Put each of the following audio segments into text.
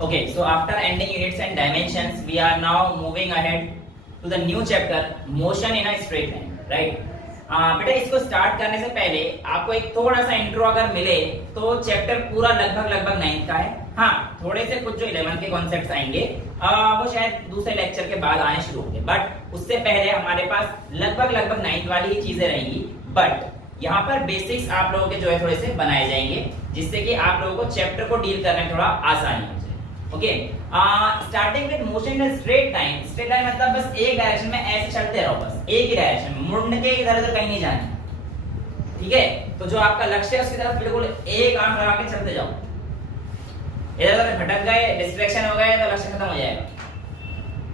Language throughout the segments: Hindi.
Okay, so after ending units and dimensions, we are now moving ahead to the new chapter, motion in a straight line, right? बेटा इसको स्टार्ट करने से पहले आपको एक थोड़ा सा इंट्रो अगर मिले तो चैप्टर पूरा लगभग 9th का है। हाँ, थोड़े से कुछ जो 11th के कॉन्सेप्ट्स आएंगे वो शायद दूसरे लेक्चर के बाद आने शुरू होंगे, बट उससे पहले हमारे पास लगभग 9th वाली ही चीजें रहेंगी। बट यहाँ पर बेसिक्स आप लोगों के जो है थोड़े से बनाए जाएंगे, जिससे कि आप लोगों को चैप्टर को डील करने में थोड़ा आसानी हो जाए। Okay, starting with motion in straight line. Straight line मतलब बस एक डायरेक्शन में ऐसे चलते रहो, बस एक ही डायरेक्शन में, मुड़ने के इधर उधर कहीं नहीं जाना। ठीक है, तो जो आपका लक्ष्य है उसकी तरफ बिल्कुल एक आंख लगा के चलते जाओ। इधर उधर भटक गए, डिस्ट्रैक्शन हो गए तो लक्ष्य खत्म हो जाएगा।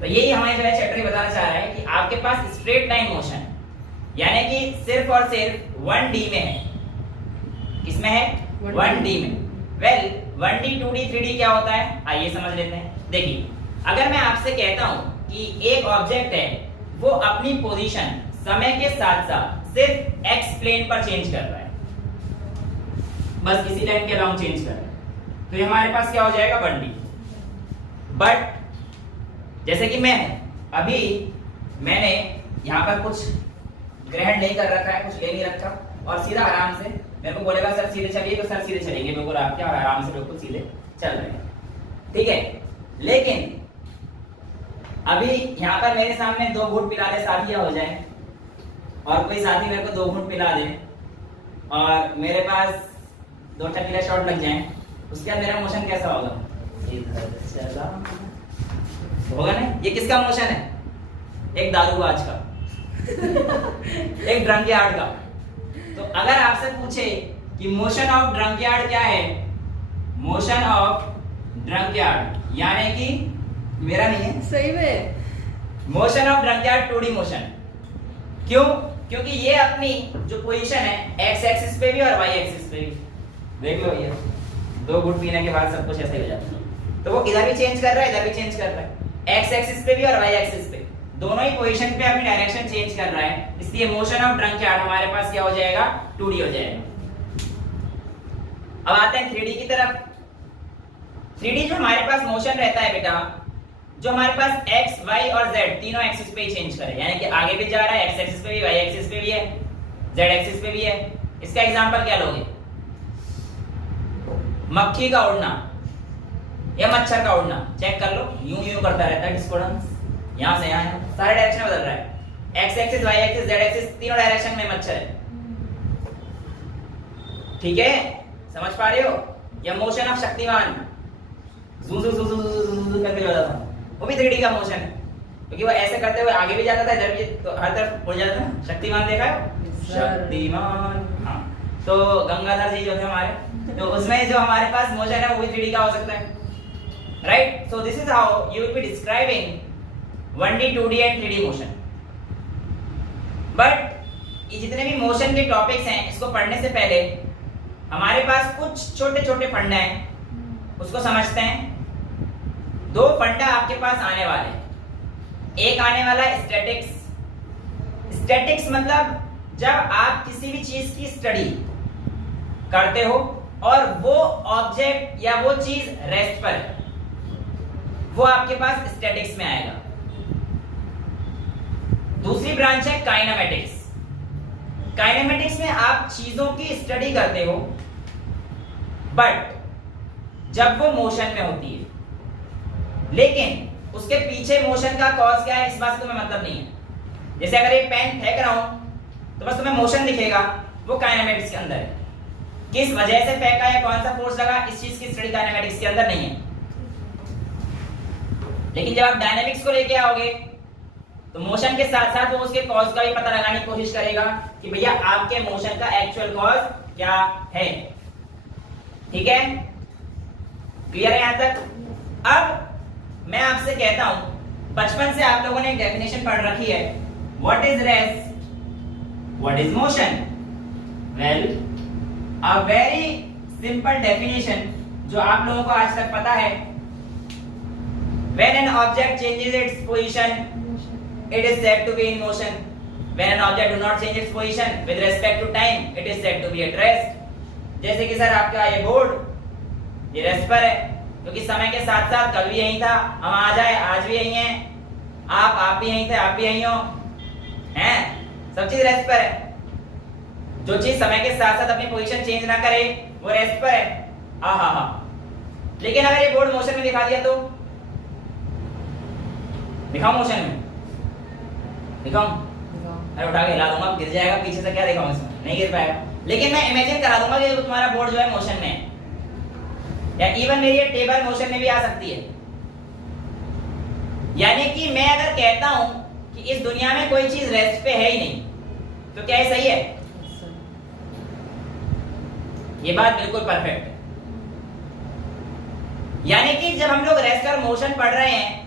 तो यही हमें जो है चैप्टर बताना चाह रहा है कि आपके पास स्ट्रेट लाइन मोशन यानी कि सिर्फ और सिर्फ 1D में है। किसमें है? 1D में। वेल 1D 2D 3D क्या होता है, आइए समझ लेते हैं। देखिए, अगर मैं आपसे कहता हूं कि एक ऑब्जेक्ट है, वो अपनी पोजीशन समय के साथ साथ सिर्फ एक्स प्लेन पर चेंज कर रहा है, बस इसी लाइन के अलाउंग चेंज कर रहा है, तो ये हमारे पास क्या हो जाएगा? 1D। बट जैसे कि मैं अभी मैंने यहां पर कुछ ग्रहण नहीं कर रखा है, कुछ ले नहीं रखा, और सीधा आराम से मेरे को बोलेगा सर सीधे चलिए, तो सर सीधे चलेंगे बिल्कुल आपके, और आराम से बिल्कुल सीधे चल रहे हैं। ठीक है, लेकिन अभी यहाँ पर मेरे सामने 2 घूंट पिला दे, साथिया हो जाए, और कोई साथी मेरे को 2 घूंट पिला दे, और मेरे पास 2 टकीला शॉट लग जाए, उसके बाद मेरा मोशन कैसा होगा? इधर चला होगा ना? ये किसका मोशन है? एक दारूबाज का एक ड्रंकयार्ड का। तो अगर आपसे पूछे कि मोशन ऑफ ड्रंकयार्ड क्या है, मोशन ऑफ ड्रंकयार्ड यानी कि मेरा नहीं है, सही में मोशन ऑफ ड्रंकयार्ड 2D मोशन। क्यों? क्योंकि ये अपनी जो पोजीशन है एक्स एक्सिस पे भी और वाई एक्सिस पे भी, देख लो ये 2 घूंट पीने के बाद सब कुछ ऐसे हो जाता है, तो वो इधर भी चेंज कर रहा है, इधर भी चेंज कर रहा है, एक्स एक्सिस पे भी और वाई एक्सिस पे, दोनों ही पोजीशन पे अपनी डायरेक्शन चेंज कर रहा है। इसलिए मोशन ऑफ ड्रंकयार्ड हमारे पास क्या हो जाएगा? 2D हो जाएगा। अब आते हैं 3D की तरफ। 3D जो हमारे पास मोशन रहता है बेटा, जो हमारे पास x, y और z तीनों एक्सिस पे ही चेंज करे, यानी कि आगे भी जा रहा है, x एक्सिस पे भी, y एक्सिस पे भी है, z एक्सिस पे भी है। इसका एग्जांपल क्या लोगे? मक्खी का उड़ना या मच्छर का उड़ना, चेक कर लो, यूं यूं करता रहता है डिस्कोडेंस, यहां से यहां सारे डायरेक्शन में बदल रहा है, x axis, y axis, z axis, तीनों डायरेक्शन में मच्छर है। ठीक है, समझ पा रहे हो? या मोशन ऑफ शक्तिमान, जू जू जू जू जू करके जो जाता है, वो भी 3D का मोशन है, क्योंकि वो ऐसे करते हुए आगे भी जाता था, इधर भी, तो हर तरफ उड़ जाता है। शक्तिमान देखा है? शक्तिमान, हाँ। तो गंगाधर जी जो थे हमारे, तो उसमें जो हमारे पास मोशन है वो भी 3D का हो सकता है, right? So this is how you will be describing 1D 2D and 3D motion. But ये जितने भी मोशन के टॉपिक्स हैं, इसको पढ़ने से पहले हमारे पास कुछ छोटे छोटे फंडा हैं, उसको समझते हैं। 2 फंडा आपके पास आने वाले हैं। एक आने वाला है स्टैटिक्स। स्टैटिक्स मतलब जब आप किसी भी चीज की स्टडी करते हो और वो ऑब्जेक्ट या वो चीज रेस्ट पर है, वो आपके पास स्टैटिक्स में आएगा। दूसरी ब्रांच है काइनेमेटिक्स। काइनेमेटिक्स में आप चीजों की स्टडी करते हो, बट जब वो मोशन में होती है, लेकिन उसके पीछे मोशन का कॉज क्या है इस बात से तुम्हें मतलब नहीं है। जैसे अगर एक पेन फेंक रहा हूं तो बस तुम्हें मोशन दिखेगा, वो काइनेमेटिक्स के अंदर है। किस वजह से फेंका है, कौन सा फोर्स लगा, इस चीज की स्टडी काइनेमेटिक्स के अंदर नहीं है। लेकिन जब आप डायनेमिक्स को लेके आओगे तो मोशन के साथ साथ वो उसके कॉज का भी पता लगाने की कोशिश करेगा कि भैया आपके मोशन का एक्चुअल कॉज क्या है। ठीक है, क्लियर है यहां तक? अब मैं आपसे कहता हूं, बचपन से आप लोगों ने एक डेफिनेशन पढ़ रखी है, what is rest, what is motion. Well, a very simple definition जो आप लोगों को आज तक पता है, when an object changes its position it is said to be in motion, when an object do not change its position with respect to time it is said to be at rest। जैसे कि सर आपका ये बोर्ड ये रेस्ट पर है, क्योंकि समय के साथ साथ कल भी यही था, हम आज आए आज भी यही हैं, आप भी यही थे आप भी यही हो, हैं? सब चीज रेस्ट पर है। जो चीज समय के साथ साथ अपनी पोजीशन चेंज ना करे वो रेस्ट पर है। हा। लेकिन अगर ये बोर्ड मोशन में दिखा दिया तो दिखाऊं मोशन में? दिखाऊं? अरे उठा के हिला दूंगा, गिर जाएगा पीछे से, क्या दिखाऊं इसमें? नहीं गिर पाएगा। लेकिन मैं इमेजिन करा दूंगा कि तुम्हारा बोर्ड जो है मोशन में है, या इवन मेरी ये टेबल मोशन में भी आ सकती है। यानी कि मैं अगर कहता हूं कि इस दुनिया में कोई चीज रेस्ट पे है ही नहीं, तो क्या ये सही है? ये बात बिल्कुल परफेक्ट है। यानी कि जब हम लोग रेस्ट और मोशन पढ़ रहे हैं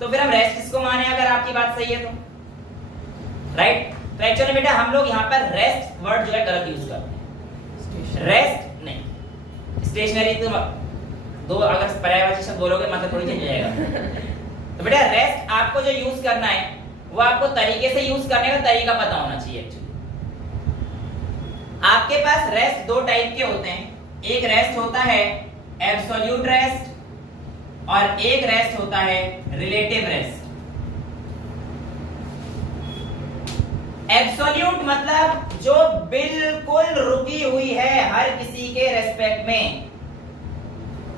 तो फिर हम रेस्ट किसको माने, अगर आपकी बात सही है तो? राइट? तो एक्चुअली बेटा हम लोग यहाँ पर रेस्ट वर्ड जो है गलत यूज करते हैं। रेस्ट नहीं, स्टेशनरी तो दो, अगर पर्यायवाची शब्द बोलोगे मतलब थोड़ी चेंज हो जाएगा। तो बेटा रेस्ट आपको जो यूज करना है वो आपको तरीके से यूज करने का तरीका पता होना चाहिए। एक्चुअली आपके पास रेस्ट दो टाइप के होते हैं, एक रेस्ट होता है एब्सोल्यूट रेस्ट और एक रेस्ट होता है रिलेटिव रेस्ट। एब्सोल्यूट मतलब जो बिल्कुल रुकी हुई है हर किसी के रेस्पेक्ट में,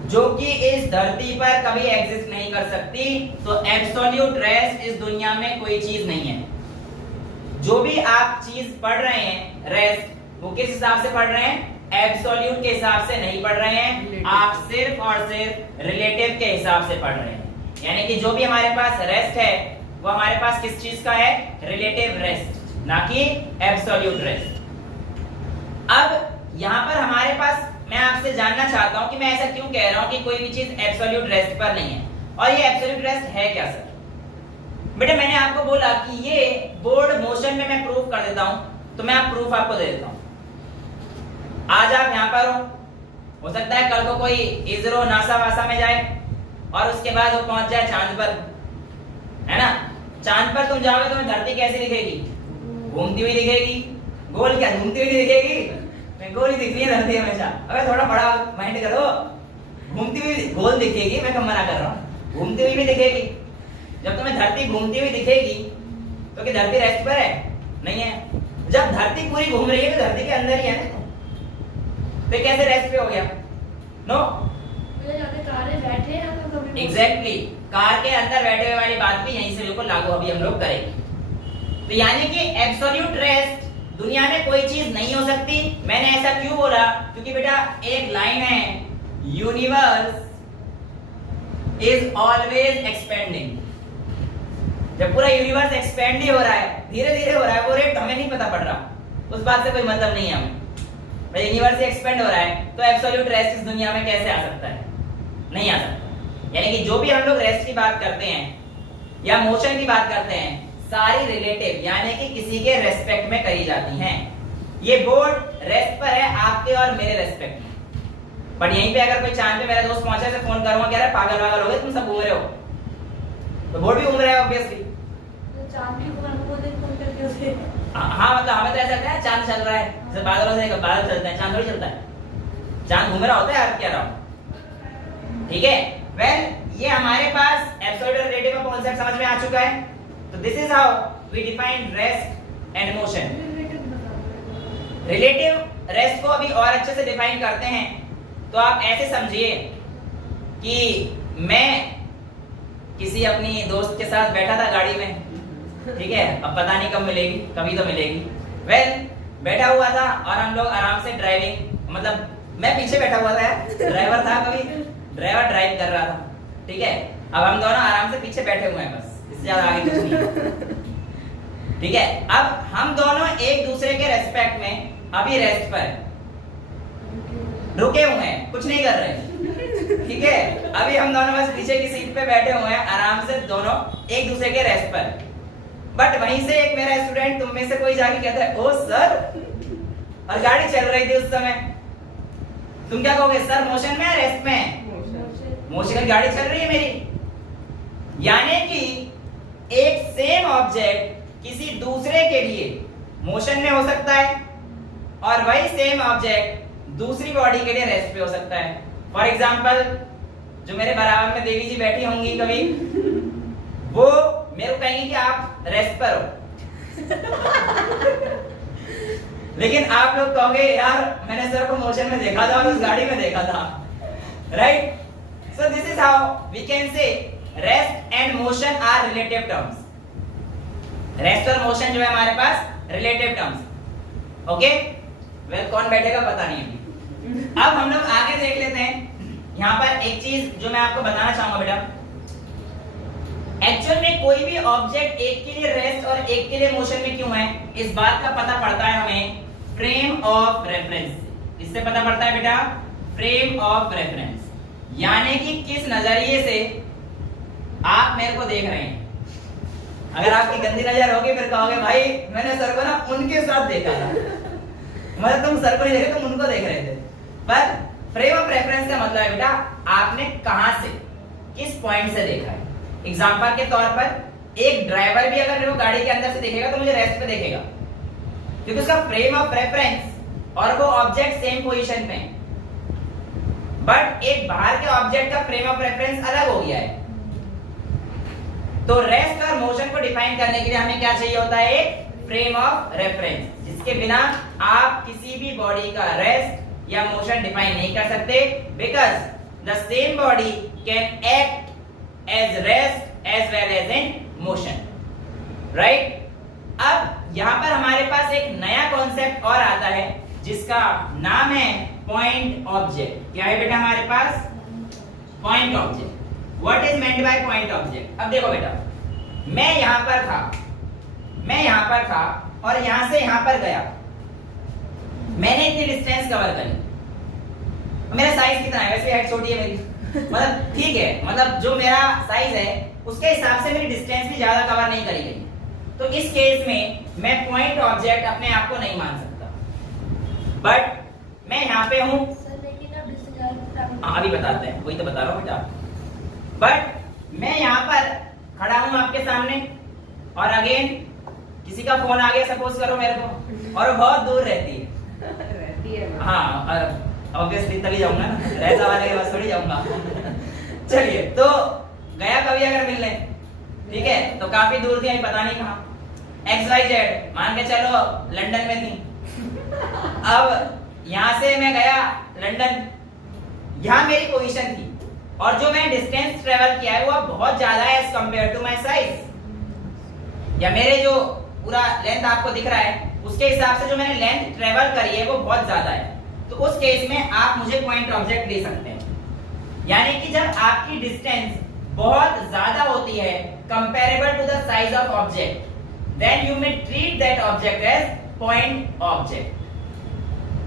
जो कि इस धरती पर कभी एग्जिस्ट नहीं कर सकती। तो एब्सोल्यूट रेस्ट इस दुनिया में कोई चीज नहीं है। जो भी आप चीज पढ़ रहे हैं रेस्ट, वो किस हिसाब से पढ़ रहे हैं? एब्सोल्यूट के हिसाब से नहीं पढ़ रहे हैं, आप सिर्फ और सिर्फ रिलेटिव के हिसाब से पढ़ रहे हैं। यानी कि जो भी हमारे पास रेस्ट है वो हमारे पास किस चीज का है? रिलेटिव रेस्ट, ना कि एब्सोल्यूट रेस्ट। अब यहां पर हमारे पास मैं आपसे जानना चाहता हूं कि मैं ऐसा क्यों कह रहा हूं कि कोई भी चीज एब्सोल्यूट रेस्ट पर नहीं है, और ये एब्सोल्यूट रेस्ट है क्या सर? बेटा मैंने आपको बोला कि ये बोर्ड मोशन में मैं प्रूफ कर देता हूं, तो मैं आप प्रूफ आपको दे देता हूं। आज आप यहां पर हो सकता है कल को कोई इसरो नासा वासा में जाए और उसके बाद वो पहुंच जाए चांद पर, है ना? चांद पर तुम जाओगे तुम्हें धरती कैसी दिखेगी? घूमती हुई दिखेगी। गोल क्या घूमती हुई दिखेगी? मैं गोल ही दिखती है धरती हमेशा। अबे थोड़ा बड़ा माइंड करो, घूमती हुई गोल दिखेगी, मैं कब मना कर रहा हूँ, घूमती हुई भी दिखेगी। जब तुम्हें धरती घूमती हुई दिखेगी तो क्या धरती रेस्ट पर है? नहीं है। जब धरती पूरी घूम रही है तो धरती के अंदर ही है ना, तो कैसे रेस्ट पे हो गया? नो, एग्जैक्टली कार के अंदर बैठे हुए वाली बात भी यहीं से बिल्कुल लागू अभी हम लोग करेंगे। तो यानी कि एब्सोल्यूट रेस्ट दुनिया में कोई चीज नहीं हो सकती। मैंने ऐसा क्यों बोला? क्योंकि बेटा एक लाइन है, यूनिवर्स इज ऑलवेज एक्सपेंडिंग। जब पूरा यूनिवर्स एक्सपेंड ही हो रहा है, धीरे धीरे हो रहा है, वो रेट हमें नहीं पता पड़ रहा, उस बात से कोई मतलब नहीं है हमें। भाई यूनिवर्स एक्सपेंड हो रहा है तो एब्सोल्यूट रेस्ट इस दुनिया में कैसे आ सकता है? नहीं आ सकता। यानी कि जो भी हम लोग रेस्ट की बात करते हैं या मोशन की बात करते हैं, सारी रिलेटिव यानी कि किसी के रेस्पेक्ट में करी जाती हैं। ये बोर्ड रेस्ट पर है आपके और मेरे रेस्पेक्ट में। बट यहीं पे अगर कोई चांद पे मेरा दोस्त पहुंचा से फोन करूंगा, कह रहा है पागल वागल हो गए तुम, सब घूम रहे हो, तो बोर्ड भी घूम रहा है ऑब्वियसली। चांद भी घूम फोन करके उसे हाँ मतलब हमें तो ऐसा लगता है चांद चल रहा है, जैसे बादलों से बादल चलते हैं, चांद थोड़ी चलता है, चांद घूम रहा होता है। आप क्या रहा हूं, ठीक है? वेल ये हमारे पास एब्सोल्यूट और रिलेटिव का कांसेप्ट समझ में आ चुका है। तो this is how we define rest and motion. Relative rest को अभी और अच्छे से डिफाइन करते हैं। तो आप ऐसे समझिए कि मैं किसी अपनी दोस्त के साथ बैठा था गाड़ी में, ठीक है? अब पता नहीं कब मिलेगी, कभी तो मिलेगी। वेल बैठा हुआ था और हम लोग आराम से ड्राइविंग, मतलब मैं पीछे बैठा हुआ था, ड्राइवर था, कभी ड्राइवर ड्राइव कर रहा था, ठीक है? अब हम दोनों आराम से पीछे बैठे हुए हैं, बस इससे ज्यादा आगे कुछ नहीं, ठीक है? अब हम दोनों एक दूसरे के रेस्पेक्ट में अभी रेस्ट पर रुके हुए हैं, कुछ नहीं कर रहे, ठीक है? अभी हम दोनों बस पीछे की सीट पे बैठे हुए हैं आराम से, दोनों एक दूसरे के रेस्ट पर। बट वहीं से एक मेरा स्टूडेंट तुम में से कोई जाके कहता है ओ सर, और गाड़ी चल रही थी उस समय, तुम क्या कहोगे? सर मोशन में है रेस्ट में? मोशन, गाड़ी चल रही है मेरी। यानी कि एक सेम ऑब्जेक्ट किसी दूसरे के लिए मोशन में हो सकता है और वही सेम ऑब्जेक्ट दूसरी बॉडी के लिए रेस्ट पे हो सकता है। फॉर एग्जाम्पल जो मेरे बराबर में देवी जी बैठी होंगी कभी, वो मेरे को कहेंगे कि आप रेस्ट पर हो। लेकिन आप लोग कहोगे यार मैंने सर को मोशन में देखा था और उस गाड़ी में देखा था, right? So this is how we can say rest and motion are relative terms. Rest और मोशन जो है हमारे पास रिलेटिव टर्म्स। ओके, वेल कौन बैठेगा पता नहीं अभी। अब हम लोग आगे देख लेते हैं। यहाँ पर एक चीज जो मैं आपको बताना चाहूंगा बेटा, एक्चुअल में कोई भी ऑब्जेक्ट एक के लिए रेस्ट और एक के लिए मोशन में क्यों है, इस बात का पता पड़ता है हमें फ्रेम ऑफ रेफरेंस। इससे पता पड़ता है बेटा फ्रेम ऑफ रेफरेंस, यानी कि किस नजरिए से आप मेरे को देख रहे हैं। अगर आपकी गंदी नजर होगी फिर कहोगे भाई मैंने सर को ना उनके साथ देखा था, मतलब तुम सर को नहीं देखे, तुम उनको देख रहे थे। पर फ्रेम ऑफ रेफरेंस का मतलब है बेटा आपने कहां से, किस पॉइंट से देखा है। एग्जांपल के तौर पर एक ड्राइवर भी अगर मेरे को गाड़ी के अंदर से देखेगा तो मुझे रेस्ट पे देखेगा, क्योंकि उसका फ्रेम ऑफ रेफरेंस और वो ऑब्जेक्ट सेम पोजीशन पे है। बट एक बाहर के ऑब्जेक्ट का फ्रेम ऑफ रेफरेंस अलग हो गया है। तो रेस्ट और मोशन को डिफाइन करने के लिए हमें क्या चाहिए होता है, एक फ्रेम ऑफ रेफरेंस, जिसके बिना आप किसी भी बॉडी का रेस्ट या मोशन डिफाइन नहीं कर सकते, because the same body can act as rest as well as in motion, right? अब यहाँ पर हमारे पास एक नया कॉन्सेप्ट और आता है जिसका नाम है पॉइंट ऑब्जेक्ट। क्या है बेटा हमारे पास? Point object. What is meant by point object? अब देखो बेटा, मैं यहाँ पर था और यहाँ से यहाँ पर गया, मैंने इतनी डिस्टेंस कवर करी। मेरा साइज कितना है? वैसे हाइट छोटी है मेरी, मतलब ठीक है, मतलब जो मेरा साइज है उसके हिसाब से मेरी डिस्टेंस भी ज्यादा कवर नहीं करी गई। तो इस केस में मैं पॉइंट ऑब्जेक्ट अपने आप को नहीं मान सकता। बट मैं यहाँ पे हूँ, अभी बताते हैं, वही तो बता रहा हूँ बेटा। बट मैं यहाँ पर खड़ा हूँ आपके सामने और अगेन किसी का फोन आ गया सपोज करो मेरे को, और वो बहुत दूर रहती है। हाँ, और ऑब्वियसली तभी जाऊंगा ना, रहता वाले के पास थोड़ी जाऊंगा। चलिए, तो गया कभी अगर मिलने, ठीक है, तो काफी दूर थी, अभी पता नहीं कहाँ, XYZ मान के चलो लंदन में थी। अब यहाँ से मैं गया लंदन, यहाँ मेरी पोजीशन थी और जो मैं डिस्टेंस ट्रेवल किया है वो बहुत ज्यादा है as compare to my size, या मेरे जो पूरा लेंथ आपको दिख रहा है उसके हिसाब से जो मैंने लेंथ ट्रेवल करी है वो बहुत ज्यादा है। तो उस केस में आप मुझे पॉइंट ऑब्जेक्ट दे सकते हैं। यानी कि जब आपकी डिस्टेंस बहुत ज्यादा होती है comparable to the size of object, then you may treat that object as point object,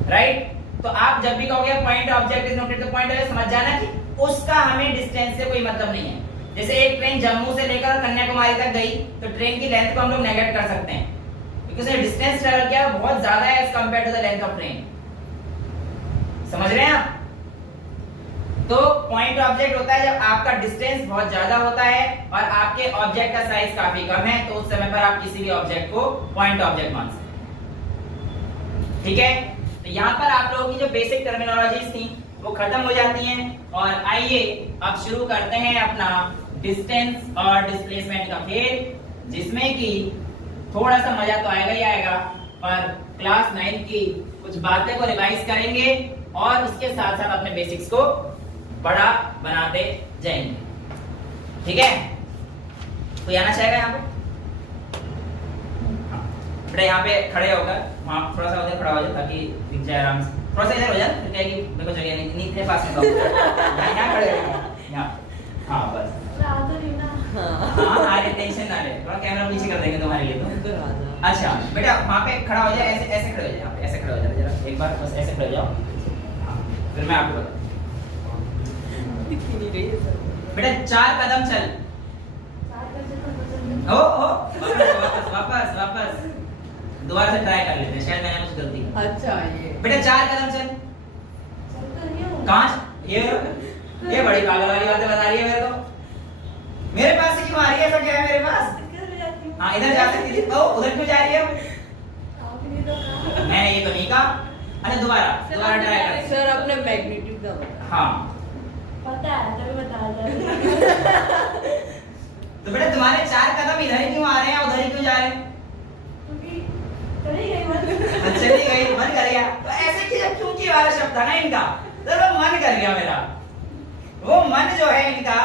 right? तो आप जब भी कहोगे पॉइंट ऑब्जेक्ट इज नोटेड, तो पॉइंट ऑब्जेक्ट समझ जाना कि उसका हमें डिस्टेंस से कोई मतलब नहीं है। जैसे एक ट्रेन जम्मू से लेकर कन्याकुमारी तक गई तो ट्रेन की लेंथ को हम लोग नेगलेक्ट कर सकते हैं, क्योंकि उसने डिस्टेंस ट्रेवल किया बहुत ज्यादा है as compare to the length of train. समझ रहे हैं आप? तो पॉइंट ऑब्जेक्ट होता है जब आपका डिस्टेंस बहुत ज्यादा होता है और आपके ऑब्जेक्ट का साइज काफी कम है, तो उस समय पर आप किसी भी ऑब्जेक्ट को पॉइंट ऑब्जेक्ट मान सकते हैं। ठीक है, तो यहाँ पर आप लोगों की जो बेसिक टर्मिनोलॉजीज थी वो खत्म हो जाती हैं, और आइए अब शुरू करते हैं अपना डिस्टेंस और डिस्प्लेसमेंट का खेल, जिसमें कि थोड़ा सा मजा तो आएगा ही आएगा, पर क्लास 9 की कुछ बातें को रिवाइज करेंगे और उसके साथ साथ अपने बेसिक्स को बड़ा बनाते जाएंगे। ठीक है, कोई आना चाहेगा यहाँ पे? बेटा यहाँ पे खड़े होकर वहाँ थोड़ा सा उधर खड़ा हो जाए ताकि दिख जाए आराम से, थोड़ा सा इधर हो जाए, फिर कहेगी मेरे को जगह नहीं थे पास में, यहाँ खड़े हो यहाँ। हाँ बस, हाँ टेंशन ना ले, थोड़ा कैमरा पीछे कर देंगे तुम्हारे लिए तो। अच्छा बेटा वहाँ पे खड़ा हो जाए, ऐसे ऐसे खड़े हो जाए, यहाँ पे ऐसे खड़े हो जाए जरा एक बार, बस ऐसे खड़े हो जाओ। फिर मैं आपको बताऊं बेटा 4 कदम चल, ओ वापस दोबारा से ट्राई कर लेते हैं, शायद मैंने कुछ गलती की। अच्छा ये बेटा 4 कदम चल, कहाँ ये बड़ी पागल वाली बातें बता रही है मेरे को। मेरे पास से क्यों आ रही है? ऐसा क्या है मेरे पास? हाँ इधर जा सकती थी, ओ उधर क्यों जा रही है? मैंने ये तो नहीं कहा। अच्छा दोबारा ट्राई कर सर, अपने मैग्नीट्यूड का बता। हाँ पता है तभी बता दे। तो बेटा तुम्हारे 4 कदम इधर ही क्यों आ रहे हैं, उधर ही क्यों जा रहे हैं? क्योंकि चली गई मन। अच्छा नहीं गई, मन कर गया। तो ऐसे कि जब क्योंकि वाला शब्द था ना इनका, तो वो मन कर गया मेरा। वो मन जो है इनका,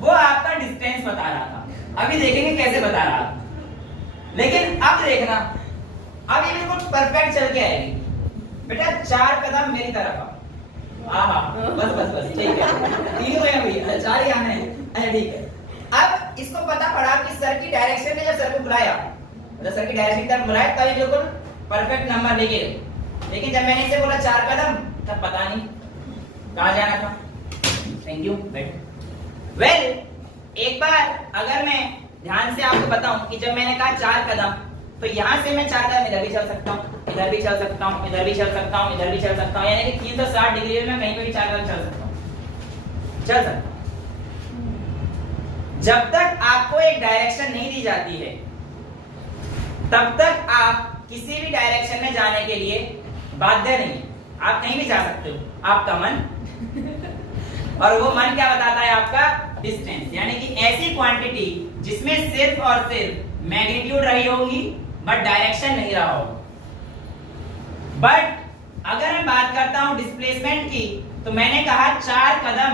वो आपका डिस्टेंस बता रहा था। अभी देखेंगे कैसे बता रहा था। लेकिन अब देखना, अब ये बिल्कुल परफेक्ट चल के आएगी। बेटा 4 कदम मेरी तरफ आओ। आहा, बस बस बस ठीक है। 3 तो यहाँ भी, 4 ही आने हैं। अच्छा ठीक है। अब इसको पता पड़ा कि सर की डायरेक्शन में जब सर को बुलाया, मतलब सर की डायरेक्शन की तरफ बुलाया, तब ये बिल्कुल परफेक्ट नंबर लेके। लेकिन जब मैंने इसे बोला 4 कदम, तब पता नहीं कहाँ जाना था। थैंक यू बेटा। वेल, एक बार अगर मैं ध्यान से आपको बताऊं कि जब मैंने कहा 4 कदम, तो यहां से मैं 4 कदम इधर भी चल सकता हूं, इधर भी चल सकता हूं, इधर भी चल सकता हूं, इधर भी चल सकता हूं, यानी कि 360 डिग्री में मैं कहीं पे भी 4 कदम चल सकता हूं। चल सकता हूं। जब तक आपको एक डायरेक्शन नहीं दी जाती है, तब तक आप किसी भी डायरेक्शन में जाने के लिए बाध्य नहीं। आप कहीं भी जा सकते हो, आपका मन। और वो मन क्या बताता है? आपका डिस्टेंस, यानी कि ऐसी क्वांटिटी जिसमें सिर्फ और सिर्फ मैग्नीट्यूड रही होगी बट डायरेक्शन नहीं रहा होगा। बट अगर मैं बात करता हूं डिस्प्लेसमेंट की, तो मैंने कहा 4 कदम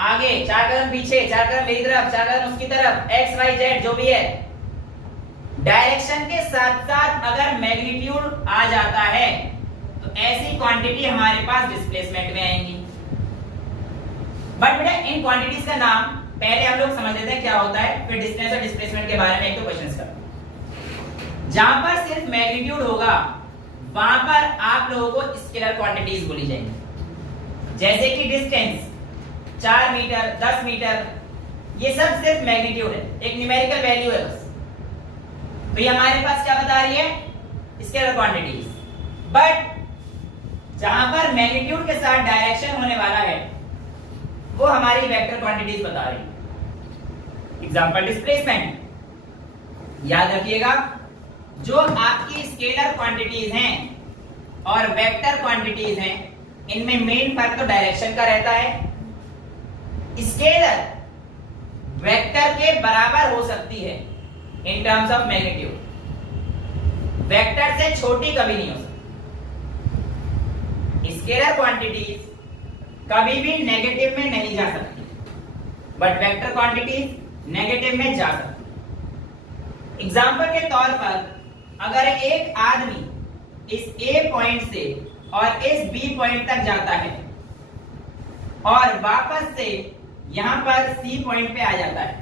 आगे, 4 कदम पीछे, 4 कदम मेरी तरफ, 4 कदम उसकी तरफ, एक्स वाई जेड जो भी है। डायरेक्शन के साथ साथ अगर मैग्नीट्यूड आ जाता है, तो ऐसी क्वांटिटी हमारे पास डिस्प्लेसमेंट में आएंगी। बट बेटा इन क्वांटिटीज का नाम पहले हम लोग समझ लेते हैं क्या होता है, फिर डिस्टेंस और डिस्प्लेसमेंट के बारे में एक दो क्वेश्चंस करते हैं। जहां पर सिर्फ मैग्नीट्यूड होगा, वहां पर आप लोगों को स्केलर क्वांटिटीज बोली जाएंगी। जैसे कि डिस्टेंस 4 मीटर, 10 मीटर, ये सब सिर्फ मैग्नीट्यूड है, एक न्यूमेरिकल वैल्यू है बस। तो ये हमारे पास क्या बता रही है? Scalar quantities. बट जहां पर मैग्नीट्यूड के साथ डायरेक्शन होने वाला है, वो हमारी वेक्टर क्वांटिटीज बता रही है। Example displacement. याद रखिएगा, जो आपकी स्केलर क्वांटिटीज हैं और वेक्टर क्वांटिटीज हैं, इनमें मेन फर्क तो डायरेक्शन का रहता है। स्केलर वेक्टर के बराबर हो सकती है in terms of magnitude, vector से छोटी कभी नहीं हो सकती। स्केलर क्वांटिटीज कभी भी नेगेटिव में नहीं जा सकती, बट वेक्टर क्वांटिटीज नेगेटिव में जा सकती। एग्जांपल के तौर पर अगर एक आदमी इस A पॉइंट से और इस B पॉइंट तक जाता है और वापस से यहां पर C पॉइंट पे आ जाता है,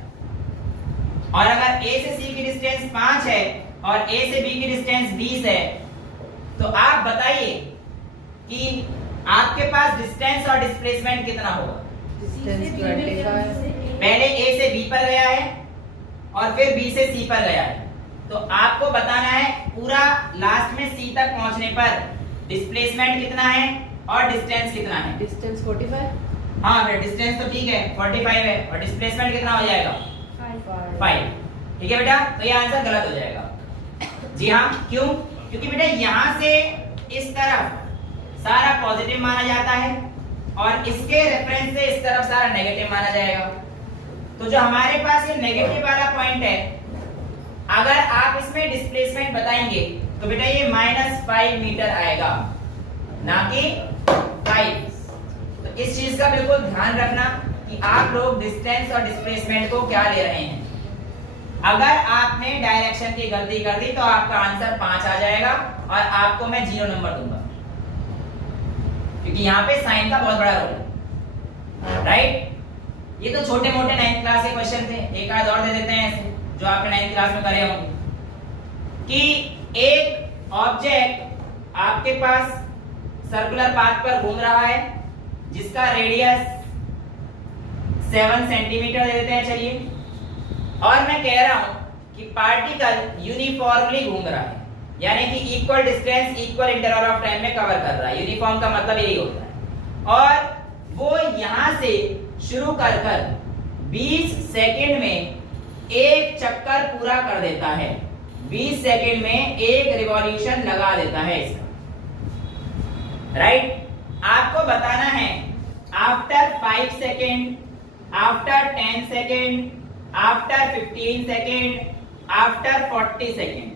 और अगर A से C की डिस्टेंस 5 है और A से B की डिस्टेंस 20 है, तो आप बताइए कि आपके पास डिस्टेंस और डिस्प्लेसमेंट कितना होगा? पहले A से B पर गया है और फिर B से C पर गया है, तो आपको बताना है पूरा लास्ट में C तक पहुंचने पर डिस्प्लेसमेंट कितना है और डिस्टेंस कितना है। डिस्टेंस 45। हाँ बेटा, डिस्टेंस तो ठीक है 45 है, और डिस्प्लेसमेंट कितना हो जाएगा? 5। ठीक है बेटा, तो ये आंसर गलत हो जाएगा। जी हाँ, क्यों? क्योंकि बेटा यहां से इस तरफ सारा पॉजिटिव माना जाता है और इसके रेफरेंस से इस तरफ सारा नेगेटिव माना जाएगा। तो जो हमारे पास ये नेगेटिव वाला पॉइंट है, अगर आप इसमें डिस्प्लेसमेंट बताएंगे तो बेटा ये -5 मीटर आएगा, ना कि 5। तो इस चीज का बिल्कुल ध्यान रखना कि आप लोग डिस्टेंस और डिस्प्लेसमेंट को क्या ले रहे हैं। अगर आपने डायरेक्शन की गलती कर दी तो आपका आंसर 5 आ जाएगा और आपको मैं 0 नंबर दूंगा, क्योंकि यहाँ पे साइन का बहुत बड़ा रोल है। राइट? ये तो छोटे मोटे 9th क्लास के क्वेश्चन थे, एक आध और दे देते हैं ऐसे जो आपने 9th क्लास में करे होंगे, कि एक ऑब्जेक्ट आपके पास सर्कुलर पाथ पर घूम रहा है जिसका रेडियस 7 सेंटीमीटर दे देते हैं चलिए, और मैं कह रहा हूं कि पार्टिकल यूनिफॉर्मली घूम रहा है, यानी कि equal distance equal interval of time में कवर कर रहा है। यूनिफॉर्म का मतलब यही होता है। और वो यहां से शुरू कर 20 सेकंड में एक चक्कर पूरा कर देता है, 20 सेकंड में एक रिवॉल्यूशन लगा देता है इसका। राइट? आपको बताना है after 5 second, after 10 second, after 15 second, after 40 second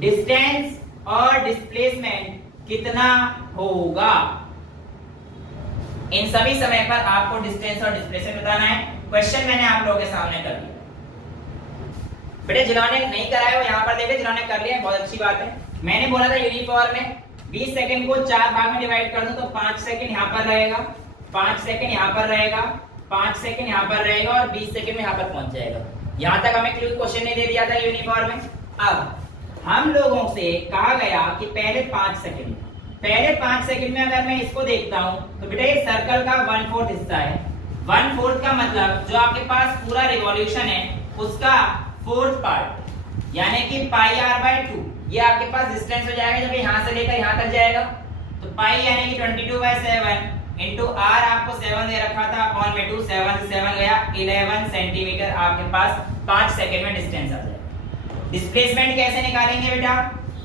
distance और डिस्प्लेसमेंट कितना होगा। इन सभी समय पर आपको डिस्टेंस और डिस्प्लेसमेंट बताना है। क्वेश्चन मैंने आप लोगों के सामने कर दिया। बेटे जिन्होंने नहीं कराया वो यहाँ पर देखे, जिन्होंने कर लिया बहुत अच्छी बात है। मैंने बोला था यूनिफॉर्म में 20 सेकंड को 4 भाग में डिवाइड कर दूं तो 5 सेकंड यहाँ पर रहेगा, 5 सेकंड यहाँ पर रहेगा, 5 सेकंड यहाँ पर रहेगा और 20 सेकंड में यहाँ पर पहुंच जाएगा। यहाँ तक हमें क्वेश्चन नहीं दे दिया था यूनिफॉर्म में। अब हम लोगों से कहा गया कि पहले 5 सेकंड में अगर मैं इसको देखता हूं तो बेटा ये सर्कल का 1/4 हिस्सा है। 1/4 का मतलब जो आपके पास पूरा रिवॉल्यूशन है उसका 4th पार्ट यानी कि पाई r by 2 ये आपके पास डिस्टेंस हो जाएगा जब यहां से लेकर यहां तक जाएगा। तो पाई यानी कि 22/7 इनटू r आपको 7 दे रखा था अपॉन में 2, 7 से 7 गया 11 सेंटीमीटर आपके पास 5 सेकंड में डिस्टेंस आ जाएगा। डिस्प्लेसमेंट कैसे निकालेंगे बेटा?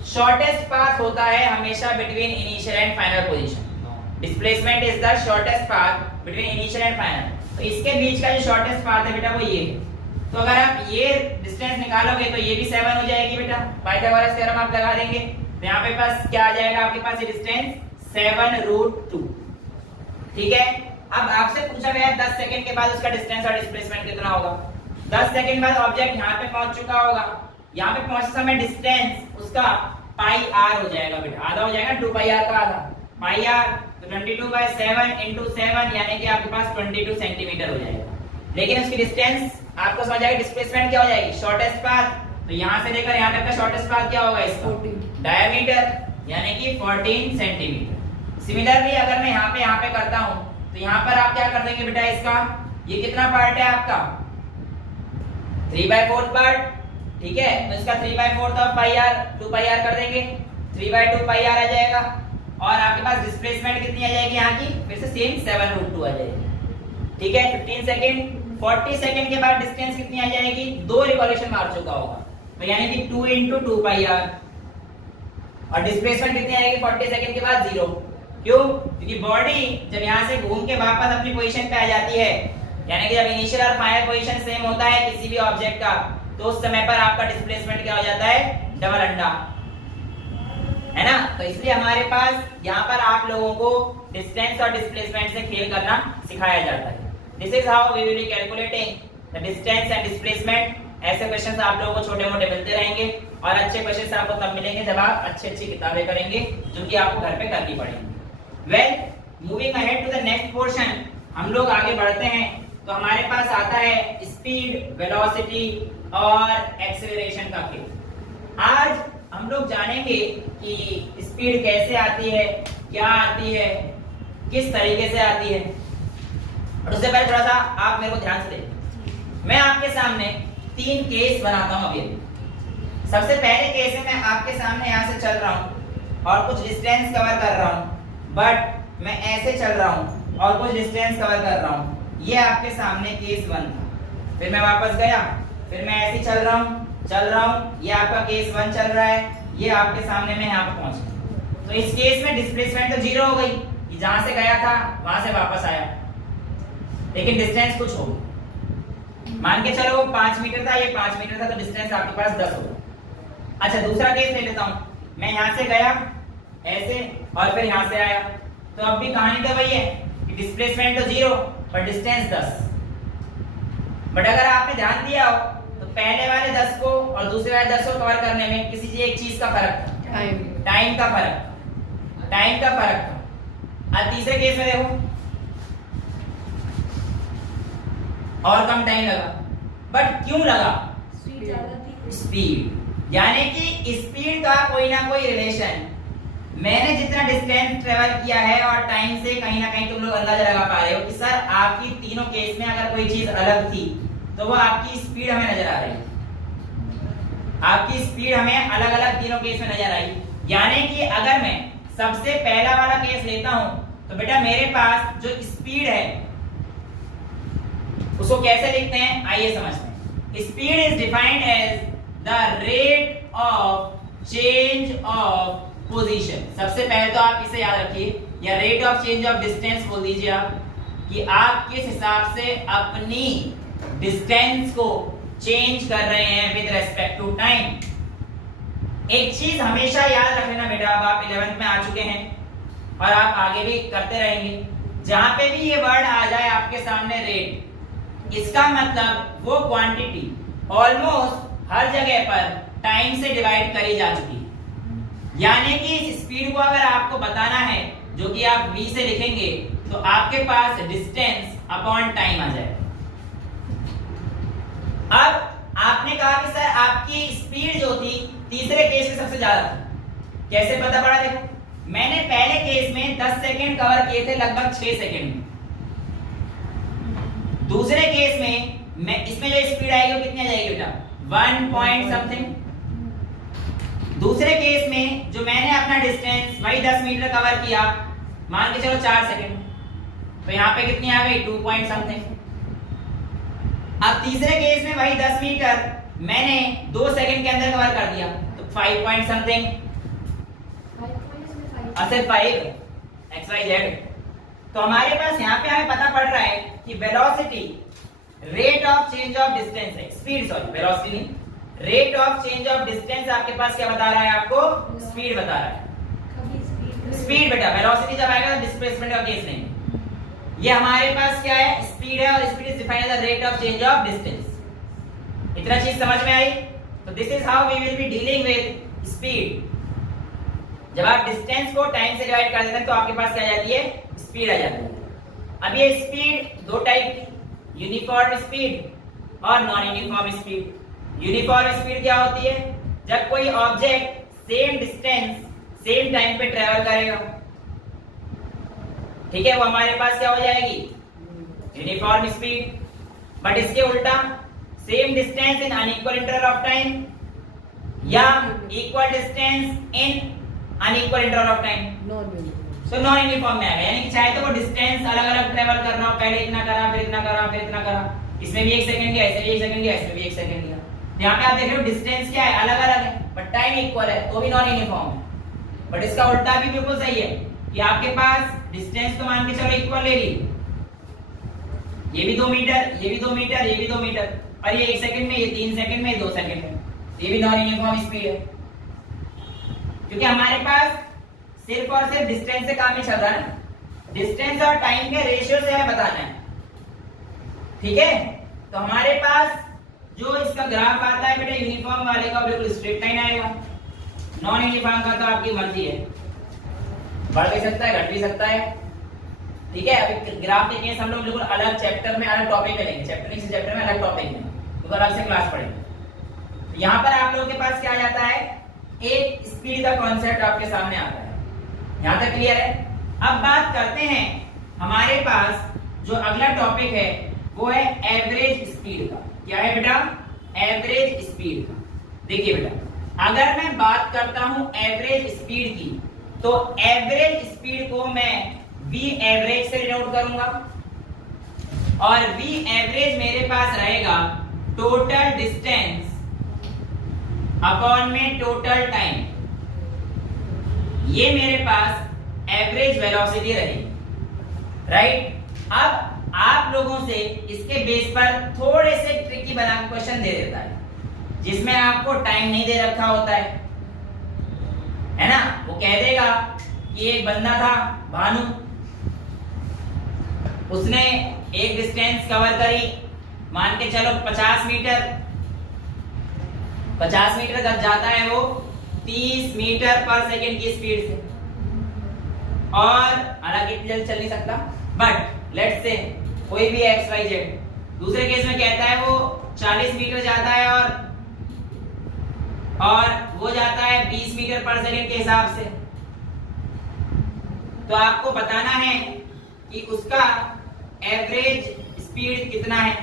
शॉर्टेस्ट पाथ होता है हमेशा between initial and final position. Displacement is the shortest path between initial and final. तो इसके बीच का जो शॉर्टेस्ट पाथ है बेटा वो ये है। तो अगर आप ये डिस्टेंस निकालोगे तो ये भी 7 हो जाएगी बेटा। पाइथागोरस थ्योरम आप लगा देंगे तो यहाँ पे पास क्या आ जाएगा आपके पास ये डिस्टेंस 7√2। ठीक है। अब आपसे पूछा गया 10 सेकंड के बाद उसका डिस्टेंस और डिस्प्लेसमेंट कितना होगा। 10 सेकंड बाद ऑब्जेक्ट यहाँ पे पहुंच चुका होगा। यहाँ पे पहुंचते समय डिस्टेंस उसका पाई r हो जाएगा बेटा, आधा हो जाएगा 2 पाई r का आधा पाई r। तो 22/7 इनटू 7 यानी कि आपके पास 22 सेंटीमीटर हो जाएगा। लेकिन उसकी डिस्टेंस आपको समझ आएगी। डिस्प्लेसमेंट क्या हो जाएगी? Shortest path. तो यहां से लेकर यहां तक का शॉर्टेस्ट पाथ क्या होगा इसका? डायमीटर यानी कि 14 सेंटीमीटर। सिमिलरली अगर मैं यहां पे करता हूं तो यहां पर आप क्या कर देंगे बेटा? इसका ये कितना पार्ट है आपका? 3/4 पार्ट। ठीक है। तो इसका 3/4 of pi r 2 pi r कर देंगे 3/2 पाई r आ जाएगा। और आपके पास डिस्प्लेसमेंट कितनी आ जाएगी यहाँ की? फिर से सेम 7√2 आ जाएगी। ठीक है। 15 सेकंड 40 सेकंड के बाद डिस्टेंस कितनी आ जाएगी? 2 रिवॉल्यूशन मार चुका होगा तो यानी कि 2 × 2 पाई r। और डिस्प्लेसमेंट कितनी आएगी 40 सेकंड के बाद? 0। क्यों? क्योंकि बॉडी जब यहाँ से घूम के वापस अपनी पोजीशन पे आ जाती है यानी कि जब इनिशियल और फाइनल पोजीशन सेम होता है किसी भी ऑब्जेक्ट का तो उस समय पर आपका डिस्प्लेसमेंट क्या हो जाता है? डबल अंडा, है ना। तो इसलिए हमारे पास यहाँ पर आप लोगों को डिस्टेंस और डिस्प्लेसमेंट से खेल करना सिखाया जाता है। This is how we will be calculating the distance and displacement. ऐसे क्वेश्चंस आप लोगों को छोटे मोटे मिलते रहेंगे और अच्छे क्वेश्चंस आपको तब मिलेंगे जब आप अच्छी किताबें करेंगे जो कि आपको घर पे करनी पड़ेंगी। Well moving ahead to the next portion, हम लोग आगे बढ़ते हैं तो हमारे पास आता है स्पीड, वेलोसिटी और एक्सेलरेशन का खेल। आज हम लोग जानेंगे कि स्पीड कैसे आती है, क्या आती है, किस तरीके से आती है। और उससे पहले थोड़ा सा आप मेरे को ध्यान से देखें। मैं आपके सामने 3 केस बनाता हूं। अभी सबसे पहले केस में मैं आपके सामने यहाँ से चल रहा हूँ और कुछ डिस्टेंस कवर कर रहा हूँ, बट मैं ऐसे चल रहा हूँ और कुछ डिस्टेंस कवर कर रहा हूँ। ये आपके सामने केस 1 था। फिर मैं वापस गया, फिर मैं ऐसे चल रहा हूँ, ये आपका केस 1 चल रहा है, ये आपके सामने मैं यहाँ पे पहुंचा। तो इस केस में डिस्प्लेसमेंट तो 0 हो गई कि जहां से गया था वहां से वापस आया, लेकिन डिस्टेंस कुछ हो। मान के चलो 5 मीटर था, ये 5 मीटर था तो डिस्टेंस आपके पास 10 होगा। अच्छा दूसरा केस ले लेता हूँ, मैं यहाँ से गया ऐसे और फिर यहाँ से आया, तो अब भी कहानी तो वही है कि डिस्प्लेसमेंट तो 0 पर डिस्टेंस 10। बट अगर आपने ध्यान दिया हो तो पहले वाले 10 को और दूसरे वाले 10 को कवर करने में किसी एक चीज का फर्क था, टाइम का फर्क था। अब तीसरे केस में देखो और कम टाइम लगा, बट क्यों लगा? स्पीड ज्यादा थी। स्पीड यानी कि स्पीड का कोई ना कोई रिलेशन। मैंने जितना डिस्टेंस ट्रेवल किया है और टाइम से कहीं ना कहीं तुम लोग अंदाजा लगा पा रहे हो कि सर आपकी तीनों केस में अगर कोई चीज अलग थी तो वो आपकी स्पीड हमें नजर आ रही है। आपकी स्पीड हमें अलग अलग तीनों केस में नजर आई। यानी कि अगर मैं सबसे पहला वाला केस लेता हूं तो बेटा मेरे पास जो स्पीड है उसको कैसे लिखते हैं आइए समझते हैं। Speed is defined as the rate of change of position. सबसे पहले तो आप इसे याद रखिए, या rate of change of distance बोल दीजिए आप, कि आप किस हिसाब से अपनी डिस्टेंस को चेंज कर रहे हैं विद रेस्पेक्ट टू टाइम। एक चीज हमेशा याद रख लेना बेटा, अब आप 11th में आ चुके हैं और आप आगे भी करते रहेंगे, जहां पे भी ये वर्ड आ जाए आपके सामने रेट, इसका मतलब वो क्वांटिटी ऑलमोस्ट हर जगह पर टाइम से डिवाइड करी जा चुकी है। यानी कि इस स्पीड को अगर आपको बताना है, जो कि आप v से लिखेंगे, तो आपके पास डिस्टेंस अपॉन टाइम आ जाएगा। अब आपने कहा कि सर आपकी स्पीड जो थी तीसरे केस में सबसे ज्यादा थी, कैसे पता पड़ा? देखो, मैंने पहले केस में 10 सेकंड कवर किए थे लगभग 6 सेकंड में। दूसरे केस में मैं इसमें जो स्पीड आएगी वो कितनी आ जाएगी बेटा? 1 पॉइंट समथिंग। दूसरे केस में जो मैंने अपना डिस्टेंस वही 10 मीटर कवर किया, मान के चलो 4 सेकंड, तो यहाँ पे कितनी आ गई? 2 पॉइंट समथिंग। अब तीसरे केस में वही 10 मीटर मैंने 2 सेकंड के अंदर कवर कर दिया, तो 5 पॉइंट समथिंग। सिर्फ 5 XYZ। तो हमारे पास यहाँ पे हमें पता पड़ रहा है कि velocity, rate of change of distance है, स्पीड, सॉरी वेलोसिटी नहीं, rate of change of distance आपके पास क्या बता रहा है? आपको स्पीड बता रहा है। स्पीड बेटा, वेलोसिटी जब आएगा तो डिस्प्लेसमेंट का केस नहीं। ये हमारे पास क्या है? स्पीड है, और speed is defined as the rate of change of distance. इतना चीज समझ में आई? तो this is how we will be dealing with speed. जब आप डिस्टेंस को टाइम से डिवाइड कर देते हैं तो आपके पास क्या आ जाती है? स्पीड आ जाती है। अब ये स्पीड दो टाइप की, यूनिफॉर्म स्पीड और non uniform speed. Uniform speed क्या होती है? जब कोई object same distance same time पे ट्रेवल करेगा, ठीक है, वो हमारे पास क्या हो जाएगी? Uniform speed. बट इसके उल्टा, same distance in unequal interval of time या equal distance in unequal interval of time, so non uniform में आएगा। यानी कि चाहे तो वो डिस्टेंस अलग अलग ट्रेवल करना हो, पहले इतना करा, फिर इतना करा, फिर इतना करा, इसमें भी 1 सेकंड गया, इसमें भी 1 सेकंड गया, इसमें भी 1 सेकंड गया। यहाँ पे आप देख रहे हो डिस्टेंस क्या है? अलग अलग है, बट टाइम इक्वल है, तो भी नॉन यूनिफॉर्म है। बट इसका उल्टा भी बिल्कुल सही है कि आपके पास डिस्टेंस तो मान के चलो इक्वल ले ली, ये भी 2 मीटर, ये भी 2 मीटर, ये भी 2 मीटर, और ये 1 सेकंड में, ये 3 सेकंड में, ये 2 सेकंड में, ये भी नॉन यूनिफॉर्म स्पीड है। क्योंकि हमारे पास सिर्फ और सिर्फ डिस्टेंस से काम ही चल रहा है ना, डिस्टेंस और टाइम के रेशियो से हमें बताना है, ठीक है। तो हमारे पास जो इसका ग्राफ आता है बेटा, यूनिफॉर्म वाले का बिल्कुल स्ट्रेट लाइन आएगा, नॉन यूनिफॉर्म का तो आपकी मर्जी है, बढ़ भी सकता है, घट भी सकता है, ठीक है। अभी ग्राफ देखेंगे हम लोग बिल्कुल अलग चैप्टर में, अलग टॉपिक में लेंगे, चैप्टर नहीं, चैप्टर में अलग टॉपिक में, तो अलग से क्लास पढ़ेंगे। यहाँ पर आप लोगों के पास क्या जाता है? एक स्पीड का कॉन्सेप्ट आपके सामने आता है। यहां तक क्लियर है? अब बात करते हैं, हमारे पास जो अगला टॉपिक है वो है एवरेज स्पीड का। क्या है बेटा? एवरेज स्पीड का। देखिए बेटा, अगर मैं बात करता हूं एवरेज स्पीड की, तो एवरेज स्पीड को मैं v एवरेज से डिनोट करूंगा, और v एवरेज मेरे पास रहेगा टोटल डिस्टेंस अपॉन में टोटल टाइम। ये मेरे पास एवरेज वेलोसिटी रहेगी, राइट। अब आप लोगों से इसके बेस पर थोड़े से ट्रिकी बना के क्वेश्चन दे देता है, जिसमें आपको टाइम नहीं दे रखा होता है ना। वो कह देगा कि एक बंदा था भानु, उसने एक डिस्टेंस कवर करी, मान के चलो 50 मीटर। 50 मीटर तक जाता है वो 30 मीटर पर सेकंड की स्पीड से, और हालांकि इतनी जल्दी चल नहीं सकता, बट लेट्स से कोई भी XYZ। दूसरे केस में कहता है वो 40 मीटर जाता है, और वो जाता है 20 मीटर पर सेकंड के हिसाब से। तो आपको बताना है कि उसका एवरेज स्पीड कितना है।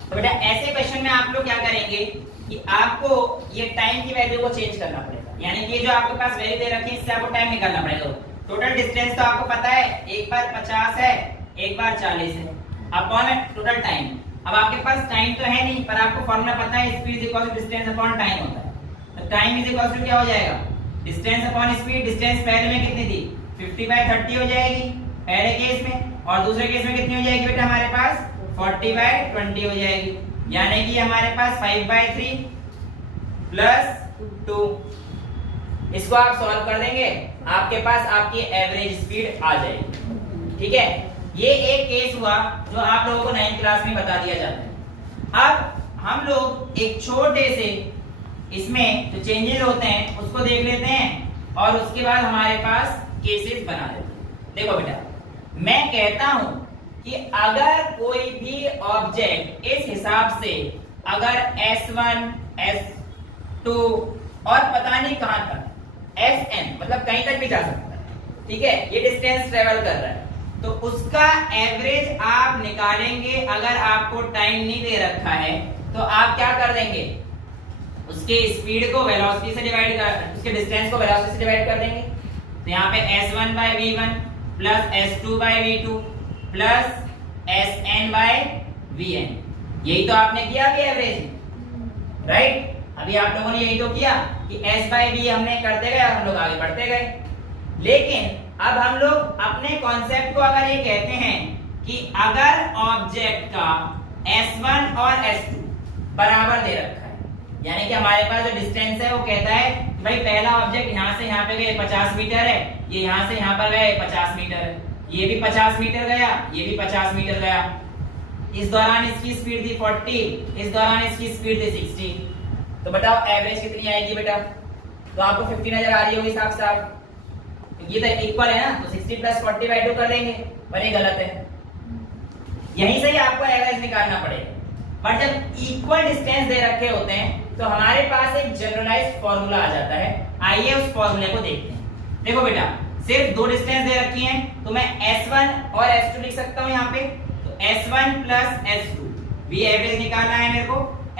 तो बेटा ऐसे क्वेश्चन में आप लोग क्या करेंगे कि आपको ये टाइम की वैल्यू को चेंज करना पड़ेगा, यानी कि जो आपके पास वैल्यू दे रखी है इससे आपको टाइम निकालना पड़ेगा। टोटल डिस्टेंस तो आपको पता है, एक बार 50 है, एक बार 40 है, अपॉन टोटल टाइम। अब आपके पास टाइम तो है नहीं, पर आपको फॉर्मूला पता है, speed is equal to distance upon time होता है। तो टाइम इज इक्वल टू क्या हो जाएगा? Distance upon speed. डिस्टेंस पहले में कितनी थी? 50/30 हो जाएगी पहले केस में, और दूसरे केस में कितनी हो जाएगी बेटा हमारे पास 40/20 हो जाएगी, यानी कि हमारे पास 5/3 प्लस 2। इसको आप सॉल्व कर देंगे, आपके पास आपकी एवरेज स्पीड आ जाएगी। ठीक है, ये एक केस हुआ जो आप लोगों को 9th क्लास में बता दिया जाता है। अब हम लोग एक छोटे से इसमें जो चेंजेस होते हैं उसको देख लेते हैं और उसके बाद हमारे पास केसेस बना लेते हैं। देखो बेटा, मैं कहता हूं कि अगर कोई भी ऑब्जेक्ट इस हिसाब से अगर S1, S2 और पता नहीं कहां तक Sn मतलब कहीं तक भी जा सकता है, ठीक है, ये डिस्टेंस ट्रेवल कर रहा है, तो उसका एवरेज आप निकालेंगे। अगर आपको टाइम नहीं दे रखा है तो आप क्या कर देंगे, उसके स्पीड को वेलोसिटी से डिवाइड कर, उसके डिस्टेंस को वेलोसिटी से डिवाइड कर देंगे। तो यहाँ पे S1/v1 plus S2/v2 plus Sn/vn, यही तो आपने किया अभी एवरेज, राइट? अभी आप लोगों ने यही तो किया कि S/v हमने करते गए और हम लोग आगे बढ़ते गए। लेकिन अब हम लोग अपने कॉन्सेप्ट को अगर ये कहते हैं कि अगर ऑब्जेक्ट का S1 और S2 बराबर दे रखा है, यानी कि हमारे पास जो डिस्टेंस है वो कहता है कि भाई पहला ऑब्जेक्ट यहाँ से यहाँ पे गए 50 मीटर है, ये यहाँ से यहाँ पर गए 50 मीटर है, ये भी 50 मीटर गया, ये भी 50 मीटर गया। इस दौरान इसकी स्पीड थी 40, इस दौरान इसकी स्पीड थी 60। तो बताओ एवरेज कितनी आएगी बेटा? तो आपको 50 नजर आ रही होगी साफ साफ, ये तो इक्वल है ना, तो 60 प्लस 40/2 कर लेंगे, पर ये गलत है। यहीं से ही आपको एवरेज निकालना पड़ेगा। बट जब इक्वल डिस्टेंस दे रखे होते हैं तो हमारे पास एक जनरलाइज्ड फॉर्मूला आ जाता है। आइए उस फॉर्मूले को देखते हैं। देखो बेटा, सिर्फ दो डिस्टेंस दे रखी हैं, तो मैं S1 और S2 लिख सकता हूं यहाँ पे। तो S1 plus S2, V average निकालना है मेरे को।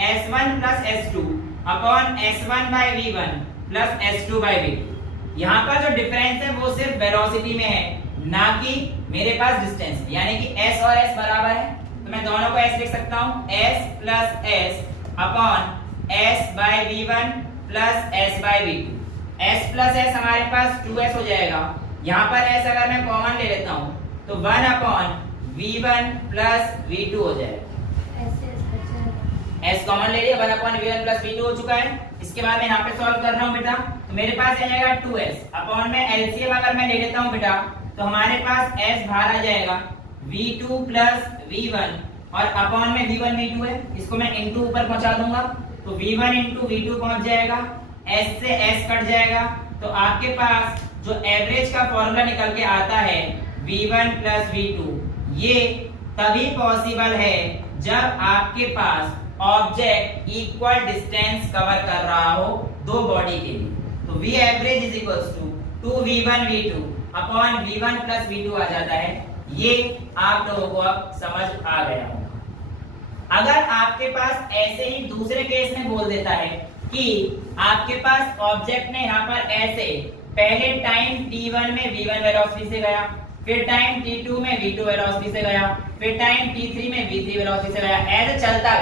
S1 plus S2 upon S1/v1 plus S2/v2। यहाँ पर जो डिफरेंस है वो सिर्फ वेलोसिटी में है, ना कि मेरे पास डिस्टेंस, यानी कि S और S बराबर है, तो मैं दोनों को S लिख सकता हूँ। S plus S upon S/v1 plus S/v2। S plus S हमारे पास 2S हो जाएगा। यहाँ पर S अगर मैं कॉमन ले लेता हूँ तो 1 अपॉन v1 प्लस v2 हो जाएगा। S कॉमन ले लिया, 1 अपॉन v1 प्लस v2 हो चुका है। इसके बाद मैं यहाँ पे सॉल्व कर रहा हूँ बेटा, तो मेरे पास आ जाएगा 2S अपॉन में LCM अगर मैं ले लेता हूँ बेटा, तो हमारे पास S बाहर आ जाएगा v2 प्लस v1 और अपॉन में v1 v2 है, इसको मैं इनटू ऊपर पहुंचा दूंगा, तो v1 इंटू v2 पहुंच जाएगा, S से S कट जाएगा, तो आपके पास जो एवरेज का फॉर्मूला निकल के आता है v1 प्लस v2, ये तभी पॉसिबल है जब आपके पास ऑब्जेक्ट इक्वल डिस्टेंस कवर कर रहा हो दो बॉडी के लिए। तो V average is equals to 2v1 v2 upon v1 plus v2 आ जाता है। ये आप लोगों को अब समझ आ गया होगा। अगर आपके पास ऐसे ही दूसरे केस में बोल देता है कि आपके पास ऑब्जेक्ट ने यहाँ पर ऐसे पहले टाइम t1 में v1 वेलोसिटी से गया, फिर टाइम t2 में v2 वेलोसिटी से गया, फिर टाइम t3 में v3 वेलोसिटी से गया, ऐसे चलता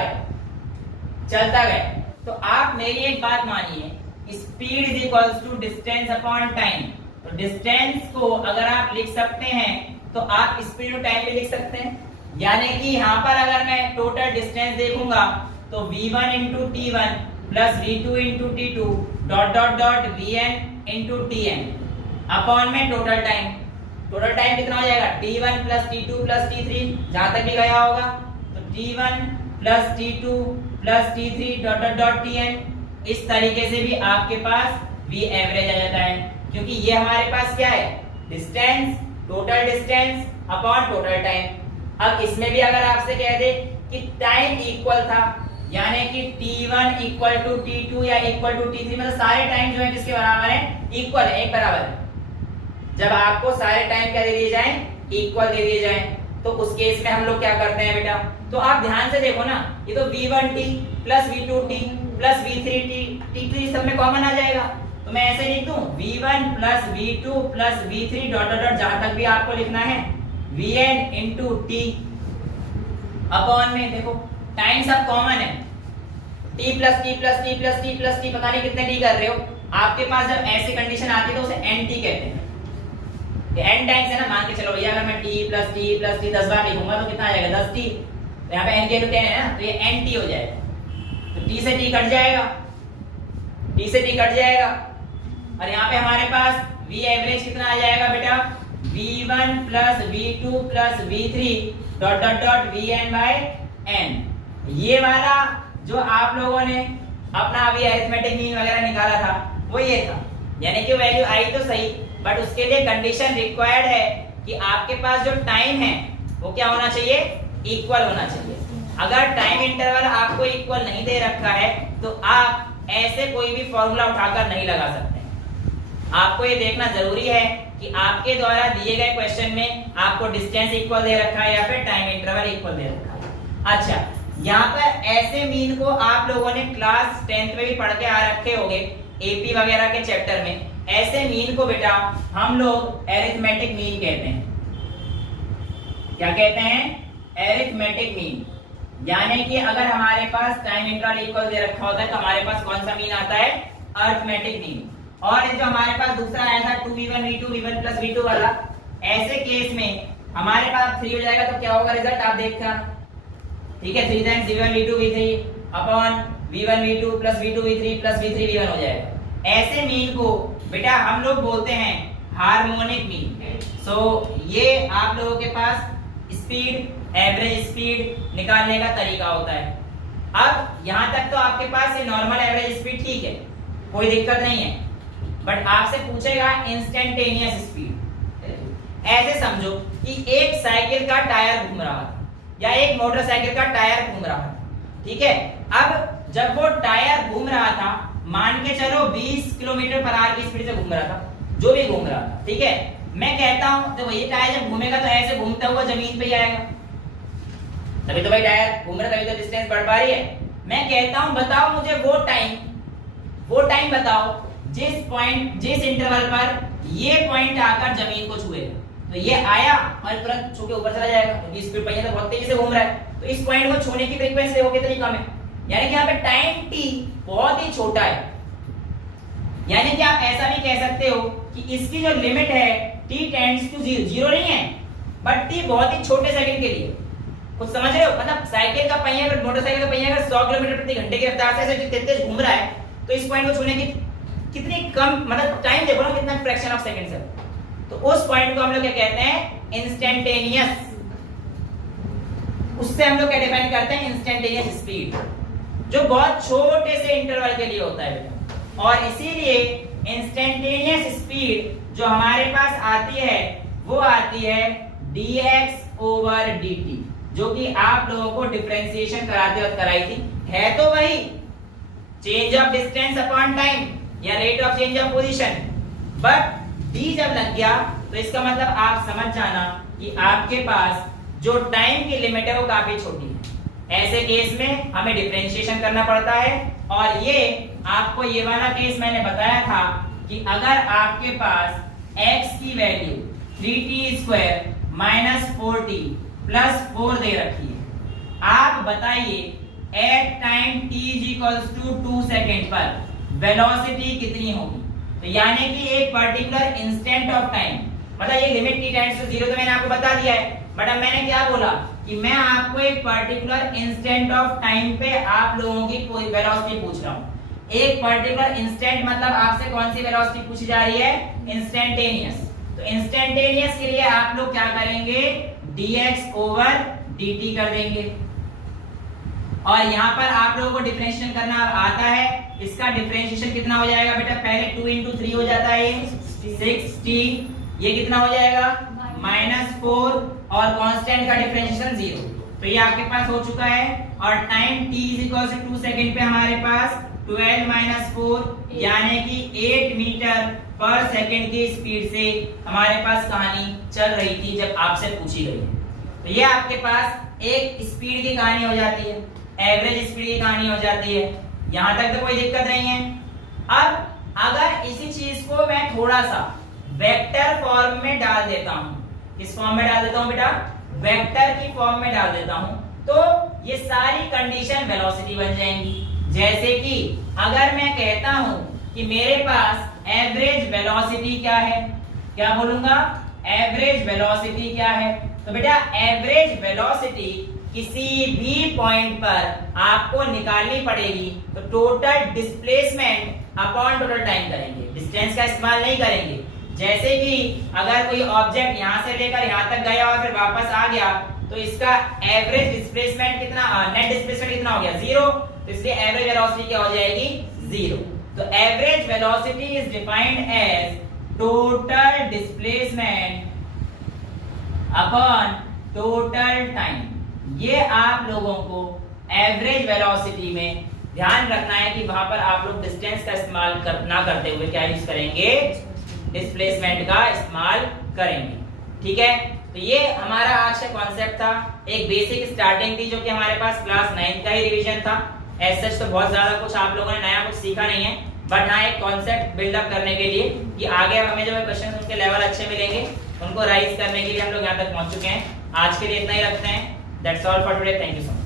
गया, तो आप मेरी एक बात मानिए, speed is equals to distance upon time. तो डिस्टेंस को अगर आप लिख सकते हैं तो आप स्पीड और टाइम भी लिख सकते हैं। यानी कि यहाँ पर अगर मैं टोटल डिस्टेंस देखूंगा तो v1 into t1 plus v2 into t2 dot dot dot vn into tn upon में टोटल टाइम। टोटल टाइम कितना हो जाएगा? t1 plus t2 plus t3, जहां तक भी गया होगा, तो t1 plus t2 plus t3 dot dot dot tn। इस तरीके से भी आपके पास v एवरेज आ जाता है, क्योंकि ये हमारे पास क्या है? Distance, total distance upon total time. अब इसमें भी अगर आपसे कह दे कि टाइम इक्वल था, यानी कि t1 इक्वल टू t2 या इक्वल टू t3, मतलब सारे टाइम जो है किसके बराबर है? इक्वल है, एक बराबर है। जब आपको सारे टाइम क्या दे दिए जाएं? इक्वल दे दिए जाएं, तो उस केस में हम लोग क्या करते हैं बेटा? तो आप ध्यान से देखो ना, ये तो v1t plus v2t plus v3t, t3 सब में कॉमन आ जाएगा, तो मैं ऐसे लिख दूं v1 plus v2 plus v3 dot dot dot, जहां तक भी आपको लिखना है vn इंटू t अपॉन में, देखो टाइम सब कॉमन है, t plus t plus t plus t plus t, पता नहीं कितने t कर रहे हो। आपके पास जब ऐसी कंडीशन आती है तो उसे nt कहते हैं। n टाइम्स है ना, मान के चलो भैया अगर मैं t प्लस टी 10 बार लिखूंगा तो कितना आ जाएगा 10t। तो यहाँ पे n की वैल्यू 10 है ना, तो ये nt हो जाएगा। तो t से t कट जाएगा, t से t कट जाएगा, और यहाँ पे हमारे पास v एवरेज कितना आ जाएगा बेटा, v1 plus v2 plus v3 dot dot dot vn by n। ये वाला जो आप लोगों ने अपना अभी अरिथमेटिक मीन वगैरह निकाला था वो ये था, यानी कि वैल्यू आई तो सही, बट उसके लिए कंडीशन रिक्वायर्ड है कि आपके पास जो टाइम है वो क्या होना चाहिए, इक्वल होना चाहिए। अगर टाइम इंटरवल आपको इक्वल नहीं दे रखा है तो आप ऐसे कोई भी फॉर्मूला उठाकर नहीं लगा सकते। आपको ये देखना जरूरी है कि आपके द्वारा दिए गए क्वेश्चन में आपको डिस्टेंस इक्वल दे रखा है या फिर टाइम इंटरवल इक्वल दे रखा है। अच्छा, यहाँ पर ऐसे मीन को आप लोगों ने क्लास 10th में भी पढ़ के आ रखे होंगे एपी वगैरह के चैप्टर में। ऐसे मीन को बेटा हम लोग एरिथमेटिक मीन कहते हैं। क्या कहते हैं, एरिथमेटिक मीन। यानी कि अगर हमारे पास टाइम इंटरवल इक्वल दे रखा होता है तो हमारे पास कौन सा मीन आता है, अरिथमेटिक मीन। और जो हमारे पास दूसरा आया था 2v1 v2 v1 plus v2 वाला, ऐसे केस में हमारे पास 3 हो जाएगा तो क्या होगा रिजल्ट आप देखना, ठीक है। 3 times v1 v2 v3 upon v1 v2 plus v2 v3 plus v3 v1 हो जाएगा। ऐसे मीन को बेटा हम लोग बोलते हैं हार्मोनिक मीन। सो ये आप लोगों के पास स्पीड, एवरेज स्पीड निकालने का तरीका होता है। अब यहां तक तो आपके पास ये नॉर्मल एवरेज स्पीड ठीक है, कोई दिक्कत नहीं है, बट आपसे पूछेगा इंस्टेंटेनियस स्पीड। ऐसे समझो कि एक साइकिल का टायर घूम रहा था या एक मोटरसाइकिल का टायर घूम रहा था, ठीक है। अब जब वो टायर घूम रहा था, मान के चलो 20 किलोमीटर पर आवर की स्पीड से घूम रहा था, जो भी घूम रहा था, ठीक है। मैं कहता हूं तो वही टायर जब घूमेगा तो ऐसे घूमता हुआ जमीन पे ही आएगा, तभी तो भाई टायर घूम रहा है, तभी तो डिस्टेंस बढ़ पा रही है। मैं कहता हूं बताओ मुझे वो टाइम बताओ जिस पॉइंट, जिस इंटरवल पर ये पॉइंट आकर जमीन को छुएगा। तो ये आया और तुरंत छू के ऊपर चला जाएगा क्योंकि स्पीड पहिया तो बहुत तेजी से घूम रहा है, तो इस पॉइंट को छूने की फ्रीक्वेंसी देखो कितनी कम है, यानी कि यहाँ पे टाइम t बहुत ही छोटा है। यानी कि आप ऐसा भी कह सकते हो कि इसकी जो लिमिट है t टेंड्स टू 0, 0 नहीं है, बट t बहुत ही छोटे सेकंड के लिए। कुछ समझ रहे हो, मतलब साइकिल का पहिया अगर, मोटरसाइकिल का पहिया अगर 100 किलोमीटर प्रति घंटे की रफ्तार से तेज घूम रहा है तो इस पॉइंट को छूने की कितनी कम, मतलब टाइम देखो ना कितना फ्रैक्शन ऑफ सेकंड है। तो उस पॉइंट को हम लोग क्या कहते हैं, इंस्टेंटेनियस। उससे हम लोग क्या डिफाइन करते हैं, इंस्टेंटेनियस स्पीड, जो बहुत छोटे से इंटरवल के लिए होता है। और इसीलिए इंस्टेंटेनियस स्पीड जो हमारे पास आती है वो आती है dx ओवर dt, जो कि आप लोगों को डिफरेंशिएशन कराते वक्त कराई थी। है तो वही change of distance upon time या rate of change of position, but d जब लग गया तो इसका मतलब आप समझ जाना कि आपके पास जो टाइम की लिमिट है वो काफी छोटी है। ऐसे केस में हमें डिफरेंशिएशन करना पड़ता है। और ये आपको ये वाला केस मैंने बताया था कि अगर आपके पास x की value 3t² minus 4t plus 4 दे रखी है, आप बताइए at time t equals to 2 second पर वेलोसिटी कितनी होगी। तो यानी कि एक पर्टिकुलर इंस्टेंट ऑफ टाइम, मतलब ये लिमिट t टेंड्स टू 0 तो मैंने आपको बता दिया है, बट अब मैंने क्या बोला कि मैं आपको एक पर्टिकुलर इंस्टेंट ऑफ टाइम पे आप लोगों की वेलोसिटी पूछ रहा हूँ। एक पर्टिकुलर इंस्टेंट मतलब आपसे कौन सी वेलोसिटी पूछी जा रही है, इंस्टेंटेनियस। तो इंस्टेंटेनियस के लिए आप लोग क्या करेंगे, dx ओवर dt कर देंगे। और यहाँ पर आप लोगों को डिफरेंशिएशन करना आता है। इसका डिफरेंशिएशन कितना हो जाएगा बेटा, पहले 2 into 3 हो जाता है 6t, ये कितना हो जाएगा -4, और कांस्टेंट का डिफरेंशिएशन 0। तो ये आपके पास हो चुका है। और टाइम t 2 सेकंड पे हमारे पास 12 - 4 यानी कि 8 मीटर पर सेकंड की स्पीड से हमारे पास कहानी चल रही थी जब आपसे पूछी गई है। तो ये आपके पास एक स्पीड की कहानी हो जाती है, एवरेज स्पीड की कहानी हो जाती है। यहां तक तो कोई दिक्कत नहीं है। अब अगर इसी चीज को मैं थोड़ा सा वेक्टर फॉर्म में डाल देता हूं, किस फॉर्म में डाल देता हूं बेटा, वेक्टर की फॉर्म में डाल देता हूं, तो ये सारी कंडीशन वेलोसिटी बन जाएंगी। जैसे कि अगर मैं कहता हूं कि मेरे पास एवरेज वेलोसिटी क्या है, क्या बोलूंगा, एवरेज वेलोसिटी क्या है? तो बेटा एवरेज वेलोसिटी किसी भी पॉइंट पर आपको निकालनी पड़ेगी, तो total displacement upon total time करेंगे, डिस्टेंस का इस्तेमाल नहीं करेंगे। जैसे कि अगर कोई ऑब्जेक्ट यहां से लेकर यहां तक गया और फिर वापस आ गया, तो इसका एवरेज डिस्प्लेसमेंट कितना, नेट डिस्प्लेसमेंट कितना हो गया? 0। तो इसलिए एवरेज वेलोसिटी क्या हो जाएगी? 0। तो average velocity is defined as total displacement upon total time. ये आप लोगों को एवरेज वेलोसिटी में ध्यान रखना है कि वहां पर आप लोग डिस्टेंस का इस्तेमाल ना करते हुए क्या यूज करेंगे? डिस्प्लेसमेंट का इस्तेमाल करेंगे। ठीक है, तो ये हमारा आज का कॉन्सेप्ट था, एक बेसिक स्टार्टिंग थी जो कि हमारे पास क्लास 9 का ही रिवीजन था। एज सच तो बहुत ज्यादा कुछ आप लोगों ने नया कुछ सीखा नहीं है, बट हाँ एक कॉन्सेप्ट बिल्डअप करने के लिए कि आगे हमें जो क्वेश्चन उनके लेवल अच्छे मिलेंगे, उनको राइज करने के लिए हम लोग यहाँ तक पहुंच चुके हैं। आज के लिए इतना ही रखते हैं। That's all for today, thank you so much.